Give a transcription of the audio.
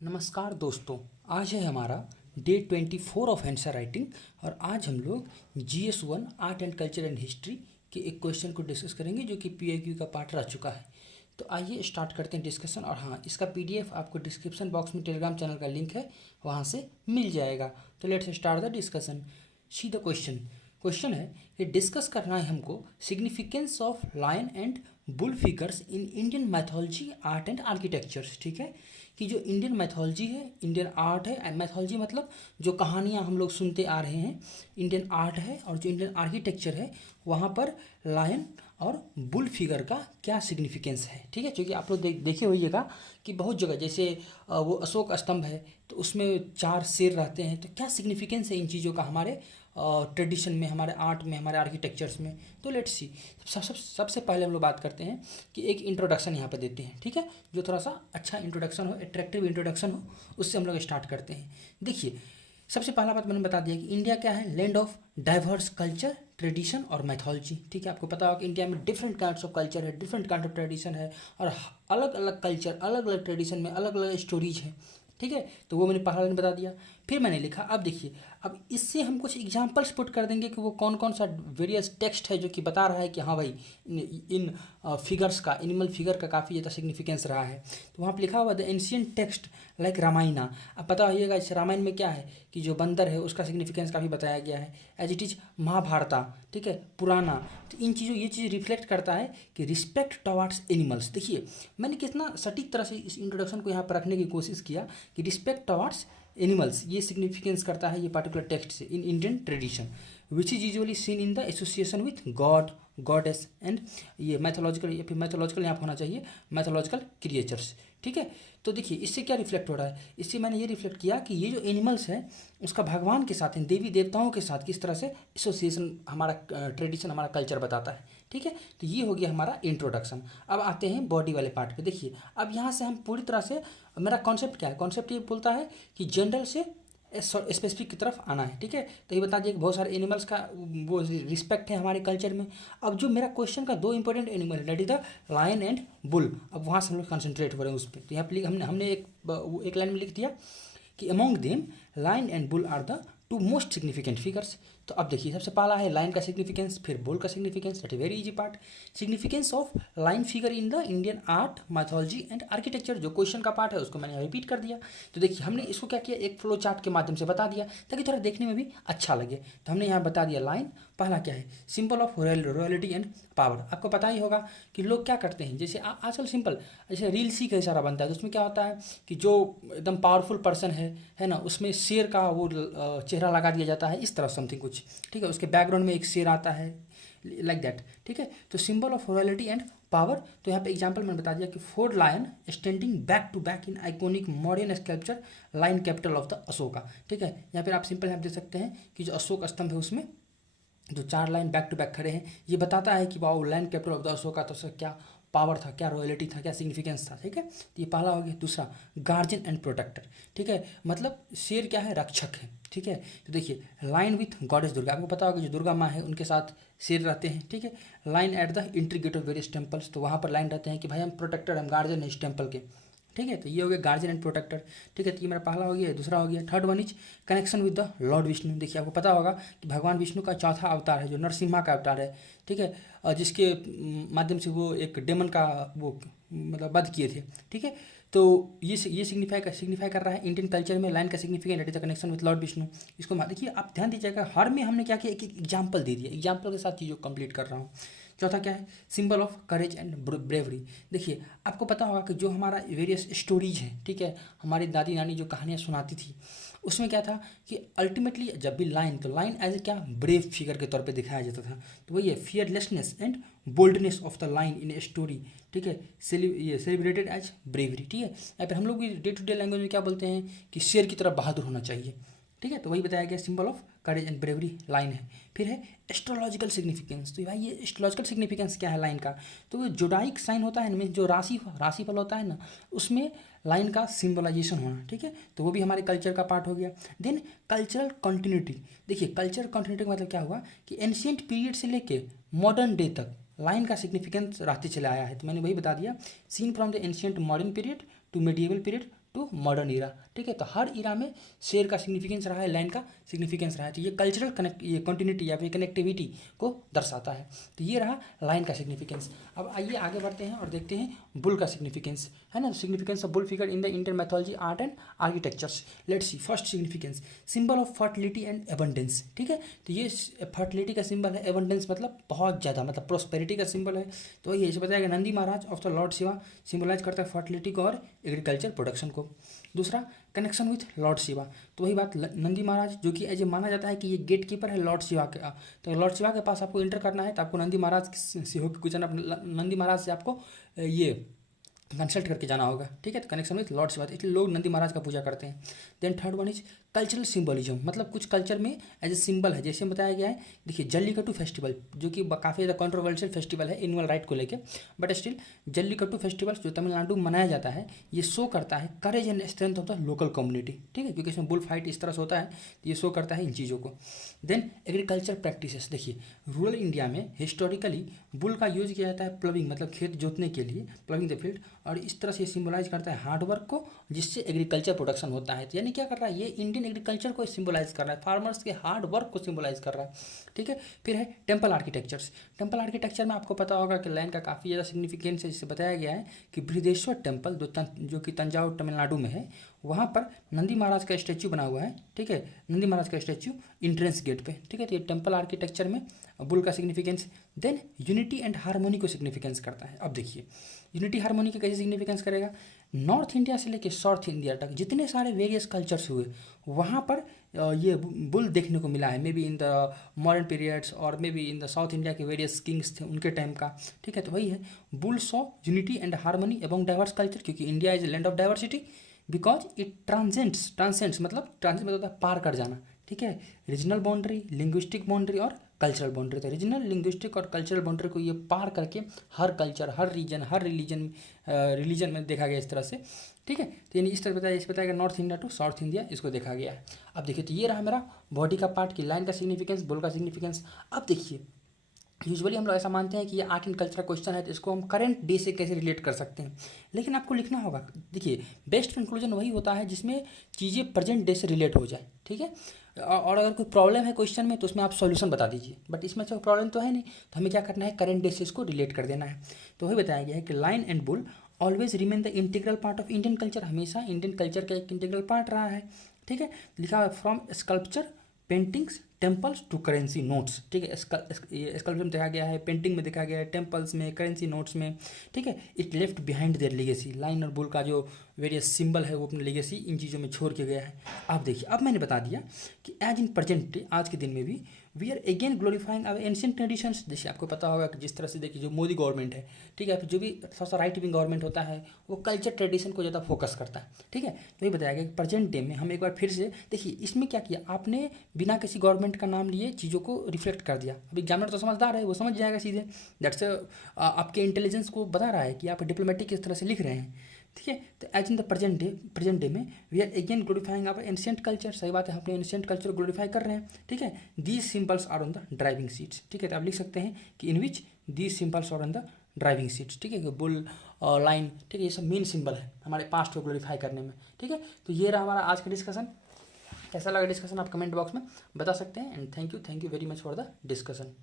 नमस्कार दोस्तों। आज है हमारा डे 24 ऑफ आंसर राइटिंग और आज हम लोग GS1 art and culture and history के एक क्वेश्चन को डिस्कस करेंगे जो कि PIQ का पार्ट रह चुका है। तो आइए स्टार्ट करते हैं डिस्कशन। और हाँ, इसका PDF आपको डिस्क्रिप्शन बॉक्स में टेलीग्राम चैनल का लिंक है, वहाँ से मिल जाएगा। तो let's start the discussion. See the question. Question है कि डिस्कस करना है हमको significance of lion and bull figures in Indian mythology art and architectures. ठीक है, कि जो इंडियन मैथोलॉजी है, इंडियन आर्ट है, मैथोलॉजी मतलब जो कहानियाँ हम लोग सुनते आ रहे हैं, इंडियन आर्ट है, और जो इंडियन आर्किटेक्चर है वहाँ पर लायन और बुल फिगर का क्या सिग्निफिकेंस है। ठीक है, क्योंकि आप लोग देखे होइएगा कि बहुत जगह जैसे वो अशोक स्तंभ है तो उसमें 4 शेर रहते हैं। तो क्या सिग्निफिकेंस है इन चीज़ों का हमारे ट्रेडिशन में, हमारे आर्ट में, हमारे आर्किटेक्चर्स में। तो लेट्स सी। सबसे पहले हम लोग बात करते हैं कि एक इंट्रोडक्शन यहाँ पे देते हैं। ठीक है, जो थोड़ा सा अच्छा इंट्रोडक्शन हो, अट्रैक्टिव इंट्रोडक्शन हो, उससे हम लोग स्टार्ट करते हैं। देखिए, सबसे पहला बात मैंने बता दिया कि इंडिया क्या है, land of diverse culture, tradition और मैथोलॉजी। ठीक है, आपको पता होगा कि इंडिया में डिफरेंट काइंड्स ऑफ कल्चर है, डिफरेंट काइंड ऑफ ट्रेडिशन है, और अलग अलग कल्चर, अलग अलग ट्रेडिशन में अलग अलग स्टोरीज है। ठीक है, तो वो मैंने पहला दिन बता दिया। फिर मैंने लिखा, अब देखिए, अब इससे हम कुछ एग्जांपल्स पुट कर देंगे कि वो कौन कौन सा वेरियस टेक्स्ट है जो कि बता रहा है कि हाँ भाई इन फिगर्स का, एनिमल फिगर का काफ़ी ज़्यादा सिग्निफिकेंस रहा है। तो वहाँ पर लिखा हुआ the ancient text like Ramayana. अब पता होइएगा इस रामायण में क्या है कि जो बंदर है उसका सिग्निफिकेंस काफ़ी बताया गया है। एज इट इज़ महाभारता, ठीक है, पुराना। तो इन चीज़ों ये चीज़ रिफ्लेक्ट करता है कि रिस्पेक्ट टवार्ड्स एनिमल्स। देखिए, मैंने कितना सटीक तरह से इस इंट्रोडक्शन को यहाँ पर रखने की कोशिश किया कि रिस्पेक्ट टवार्ड्स एनिमल्स ये सिग्निफिकेंस करता है ये पार्टिकुलर टेक्स्ट से in Indian tradition, which is usually seen in the association with God, goddess and ये मैथोलॉजिकल, या फिर मैथोलॉजिकल यहाँ पर होना चाहिए मैथोलॉजिकल क्रिएचर्स। ठीक है, तो देखिए इससे क्या रिफ्लेक्ट हो रहा है, इससे मैंने ये रिफ्लेक्ट किया कि ये जो एनिमल्स है उसका भगवान के साथ, देवी देवताओं के साथ किस तरह से एसोसिएशन, हमारा ट्रेडिशन, हमारा कल्चर बताता है। ठीक है, तो ये हो गया हमारा इंट्रोडक्शन। अब आते हैं बॉडी वाले पार्ट पे। देखिए, अब यहाँ से हम पूरी तरह से, मेरा कॉन्सेप्ट क्या है, कॉन्सेप्ट ये बोलता है कि जनरल से स्पेसिफिक की तरफ आना है। ठीक है, तो ये बता दिए कि बहुत सारे एनिमल्स का वो रिस्पेक्ट है हमारे कल्चर में। अब जो मेरा क्वेश्चन का 2 इंपॉर्टेंट एनिमल है, that is the lion and bull. अब वहाँ से हम लोग कंसंट्रेट हो रहे हैं उस पर। तो यहाँ पे हमने एक लाइन में लिख दिया कि among them lion and bull are the 2 most significant figures. तो अब देखिए, सबसे पहला है लाइन का सिग्निफिकेंस, फिर बुल का significance. That is very easy part. Significance of lion figure in the Indian art, mythology and architecture, जो क्वेश्चन का पार्ट है उसको मैंने रिपीट कर दिया। तो देखिए, हमने इसको क्या किया, एक फ्लो चार्ट के माध्यम से बता दिया ताकि थोड़ा देखने में भी अच्छा लगे। तो हमने यहाँ बता दिया लाइन पहला क्या है, symbol of royalty and power. आपको पता ही होगा कि लोग क्या करते हैं, जैसे आजकल सिंपल जैसे रील्स ही कई सारा बनता है, तो उसमें क्या होता है कि जो एकदम पावरफुल पर्सन है ना, उसमें शेर का वो चेहरा लगा दिया जाता है, इस तरह समथिंग कुछ। ठीक है, उसके बैकग्राउंड में एक शेर आता है, लाइक दैट। ठीक है, तो symbol of royalty and power. तो यहाँ पे एग्जांपल मैंने बता दिया कि 4 lion standing back to back in iconic modern sculpture lion capital of the Ashoka. ठीक है, यहाँ पर आप सिंपल यहाँ देख सकते हैं कि जो अशोक स्तंभ है उसमें जो 4 लाइन बैक टू बैक खड़े हैं, ये बताता है कि wow land capital of the Ashoka, तो सर क्या पावर था, क्या रॉयल्टी था, क्या सिग्निफिकेंस था। ठीक है, तो ये पहला हो गया। दूसरा, गार्जियन एंड प्रोटेक्टर। ठीक है, मतलब शेर क्या है, रक्षक है। ठीक है, तो देखिए लाइन विथ गॉडेस दुर्गा, आपको पता होगा जो दुर्गा माँ है उनके साथ शेर रहते हैं। ठीक है, lion at the entry gate of various temples, तो वहाँ पर लाइन रहते हैं कि भाई हम प्रोटेक्टर, हम गार्जियन है इस टेम्पल के। ठीक है, तो ये हो गया गार्जियन एंड प्रोटेक्टर। ठीक है, तो ये मेरा पहला हो गया। दूसरा हो गया, third one is connection with the Lord Vishnu. देखिए, आपको पता होगा कि भगवान विष्णु का चौथा अवतार है जो नरसिम्हा का अवतार है। ठीक है, जिसके माध्यम से वो एक डेमन का वो मतलब वध किए थे। ठीक है, तो ये सिग्निफाई कर रहा है इंडियन कल्चर में लाइन का significant, that is the connection with Lord Vishnu. इसको देखिए, आप ध्यान दीजिएगा, हर में हमने क्या किया, एक एग्जाम्पल दे दिया, एग्जाम्पल के साथ चीज़ों को कंप्लीट कर रहा हूँ। चौथा क्या है, symbol of courage and bravery. देखिए, आपको पता होगा कि जो हमारा वेरियस स्टोरीज हैं, ठीक है, हमारी दादी नानी जो कहानियाँ सुनाती थी, उसमें क्या था कि अल्टीमेटली जब भी लाइन, तो लाइन एज ए क्या, ब्रेव फिगर के तौर पे दिखाया जाता था। तो वही है, fearlessness and boldness of the line in a story. ठीक है, ये सेलिब्रेटेड एज ब्रेवरी। ठीक है, या फिर हम लोग भी डे टू डे लैंग्वेज में क्या बोलते हैं कि शेर की तरह बहादुर होना चाहिए। ठीक है, तो वही बताया गया, symbol of courage and bravery line है। फिर है एस्ट्रोलॉजिकल सिग्निफिकेंस। तो भाई ये एस्ट्रोलॉजिकल सिग्निफिकेंस क्या है लाइन का, तो वो जोडाइक साइन होता है ना, जो राशिफल होता है ना, उसमें लाइन का सिंबलाइजेशन होना। ठीक है, तो वो भी हमारे कल्चर का पार्ट हो गया। Then cultural continuity. देखिए, कल्चरल कंटिन्यूटी का मतलब क्या हुआ कि एंशियंट पीरियड से लेके मॉडर्न डे तक लाइन का सिग्निफिकेंस रहते चला आया है। तो मैंने वही बता दिया, seen from the ancient modern period to medieval period to modern era. ठीक है, तो हर ईरा में शेर का सिग्निफिकेंस रहा है, लाइन का सिग्निफिकेंस रहा है, तो ये कल्चरल कनेक्ट, ये कंटिन्यूटी या फिर कनेक्टिविटी को दर्शाता है। तो ये रहा लाइन का सिग्निफिकेंस। अब आइए आगे बढ़ते हैं और देखते हैं बुल का सिग्निफिकेंस, है ना। Significance of bull figure in the Indian mythology, art and architectures. Let's see first significance, symbol of fertility and abundance. ठीक है, तो ये फर्टिलिटी का सिंबल है, एबंडेंस मतलब बहुत ज़्यादा, मतलब प्रोस्पेरिटी का सिंबल है। तो वही ऐसे बताया गया, Nandi Maharaj of the lord Shiva symbolize करता है फर्टिलिटी को और एग्रीकल्चर प्रोडक्शन को। दूसरा, कनेक्शन विथ लॉर्ड शिवा, तो वही बात, नंदी महाराज जो कि एज ए माना जाता है कि ये गेट कीपर है लॉर्ड शिवा के। तो लॉर्ड शिवा के पास आपको एंटर करना है तो आपको नंदी महाराज से होकर गुजरना, नंदी महाराज से आपको ये कंसल्ट करके जाना होगा। ठीक है, तो कनेक्शन विथ लॉर्ड शिवा, इसलिए लोग नंदी महाराज का पूजा करते हैं। Then third one is cultural symbolism, मतलब कुछ कल्चर में एज ए सिंबल है, जैसे बताया गया है। देखिए जल्लीकट्टू फेस्टिवल जो कि काफ़ी ज़्यादा कॉन्ट्रोवर्शियल फेस्टिवल है एनुअल राइट को लेकर, बट स्टिल जल्लीकट्टू फेस्टिवल जो तमिलनाडु में मनाया जाता है, ये शो करता है courage and strength of the local community. ठीक है, क्योंकि इसमें बुल फाइट इस तरह से होता है, तो ये शो करता है इन चीज़ों को। देन एग्रीकल्चर प्रैक्टिसेस, देखिए रूरल इंडिया में हिस्टोरिकली बुल का यूज किया जाता है प्लविंग, मतलब खेत जोतने के लिए, प्लविंग द फील्ड, और इस तरह से सिंबलाइज करता है हार्डवर्क को, जिससे एग्रीकल्चर प्रोडक्शन होता है। तो यानी क्या कर रहा है, ये इंडियन एग्रीकल्चर को सिंबलाइज कर रहा है, फार्मर्स के हार्ड वर्क को सिंबलाइज कर रहा है। ठीक है, फिर है टेम्पल आर्किटेक्चर्स। टेम्पल आर्किटेक्चर में आपको पता होगा कि लाइन का काफ़ी ज़्यादा सिग्निफिकेंस है, जिससे बताया गया है कि बृहदेश्वर टेम्पल जो कि तंजावुर तमिलनाडु में है, वहाँ पर नंदी महाराज का स्टैच्यू बना हुआ है। ठीक है, नंदी महाराज का स्टैच्यू इंट्रेंस गेट पे। ठीक है, तो ये टेम्पल आर्किटेक्चर में बुल का significance. Than unity and harmony को सिग्निफिकेंस करता है। अब देखिए यूनिटी हार्मोनी का कैसे सिग्निफिकेंस करेगा, नॉर्थ इंडिया से लेकर साउथ इंडिया तक जितने सारे वेरियस कल्चर्स हुए, वहाँ पर ये बुल देखने को मिला है, maybe in the modern periods और maybe in the South India के वेरियस किंग्स थे उनके टाइम का। ठीक है, तो वही है, bull saw unity and harmony among diverse culture, क्योंकि India is a land of diversity, because it transcends मतलब ट्रांसेंड मतलब होता है पार कर जाना। ठीक है, रीजनल बाउंड्री, लिंग्विस्टिक बाउंड्री और कल्चरल बाउंड्री। तो रीजनल, लिंग्विस्टिक और कल्चरल बाउंड्री को ये पार करके हर कल्चर, हर रीजन, हर रिलीजन में देखा गया इस तरह से। ठीक है, तो यानी इस तरह बताया, इस बताया गया north India to south India, इसको देखा गया है। अब देखिए, तो ये रहा मेरा बॉडी का पार्ट की लाइन का सिग्निफिकेंस, बुल का सिग्निफिकेंस। अब देखिए यूजुअली हम लोग ऐसा मानते हैं कि ये आर्ट एंड कल्चर का क्वेश्चन है, तो इसको हम करंट डे से कैसे रिलेट कर सकते हैं, लेकिन आपको लिखना होगा। देखिए बेस्ट कंक्लूजन वही होता है जिसमें चीज़ें प्रेजेंट डे से रिलेट हो जाए। ठीक है, और अगर कोई प्रॉब्लम है क्वेश्चन में तो उसमें आप सॉल्यूशन बता दीजिए, बट इसमें से प्रॉब्लम तो है नहीं, तो हमें क्या करना है, करंट डे से इसको रिलेट कर देना है। तो वही बताया गया है कि line and bull always remain the integral part of Indian culture, हमेशा इंडियन कल्चर का एक इंटीग्रल पार्ट रहा है। ठीक है, लिखा है from sculpture, paintings, temples to currency notes. ठीक है, स्कल्पचर में देखा गया है, पेंटिंग में देखा गया है, टेम्पल्स में, करेंसी नोट्स में। ठीक है, it left behind there legacy, line और बुल का जो वेरियस सिंबल है वो अपनी लेगेसी इन चीज़ों में छोड़ के गया है। आप देखिए, अब मैंने बता दिया कि एज इन प्रेजेंट डे, आज के दिन में भी we are again glorifying our ancient traditions. जैसे आपको पता होगा कि जिस तरह से देखिए जो मोदी गवर्नमेंट है, ठीक है, जो भी थोड़ा सा राइट विंग गवर्नमेंट होता है, वो कल्चर ट्रेडिशन को ज़्यादा फोकस करता है। ठीक है, तो ये बताया गया कि प्रेजेंट डे में हम एक बार फिर से देखिए, इसमें क्या किया आपने, बिना किसी गवर्नमेंट का नाम लिए चीज़ों को रिफ्लेक्ट कर दिया। अब एग्जामिनर तो समझदार है, वो समझ जाएगा सीधे, दैट्स आपके इंटेलिजेंस को बता रहा है कि आप डिप्लोमेटिक किस तरह से लिख रहे हैं। ठीक है, तो as in the present day में we are again glorifying our ancient culture. सही बात है, अपने एंशिएंट कल्चर को ग्लोरीफाई कर रहे हैं। ठीक है, these symbols are on the driving seats. ठीक है, तो आप लिख सकते हैं कि in which these symbols are on the driving seats. ठीक है, बुल और लाइन, ठीक है, ये सब मेन सिंबल है हमारे पास्ट को ग्लोरीफाई करने में। ठीक है, तो ये रहा हमारा आज का डिस्कशन। कैसा लगा डिस्कशन आप कमेंट बॉक्स में बता सकते हैं, and thank you very much for the discussion.